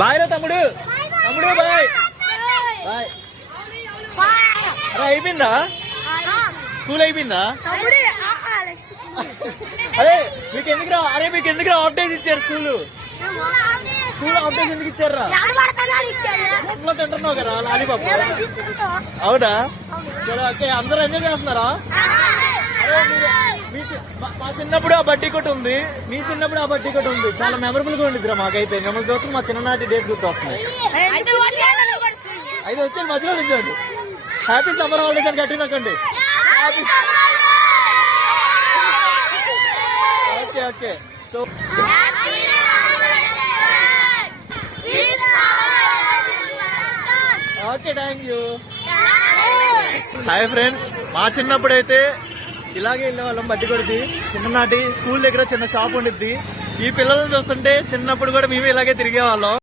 Bye రా తమ్ముడు. తమ్ముడు బాయ్ బాయ్. అరే అయిపోయిందా స్కూల్ అయిపోయిందా? అరే మీకు ఎందుకు హాఫ్ డేస్ ఇచ్చారు స్కూల్ హాఫ్ డేస్ ఎందుకు ఇచ్చారా? ఇంట్లో తింటున్నావు కదా లాలీపాప్. అవునా? సరే ఓకే. అందరూ ఎంజాయ్ చేస్తున్నారా? మా చిన్నప్పుడు ఆ బడ్డీ కొట్టు ఉంది, మీ చిన్నప్పుడు ఆ బడ్డీ కొట్టు ఉంది. చాలా మెమరబుల్ గా ఉండిద్దిరా మాకైతే. మిమ్మల్ని చూస్తే మా చిన్ననాటి డేస్ గుర్తు వస్తున్నాయి. అయితే వచ్చాను మధ్యలో నిల్చోండి. హ్యాపీ సమ్మర్ హాలిడేస్ అని కట్టినకండి. Okay okay. So okay thank you. Hi friends, మా చిన్నప్పుడు అయితే ఇలాగే వెళ్ళేవాళ్ళం బడ్డీ కొడితే. చిన్ననాటి స్కూల్ దగ్గర చిన్న షాప్ ఉండిద్ది. ఈ పిల్లలను చూస్తుంటే చిన్నప్పుడు కూడా మేము ఇలాగే తిరిగేవాళ్ళం.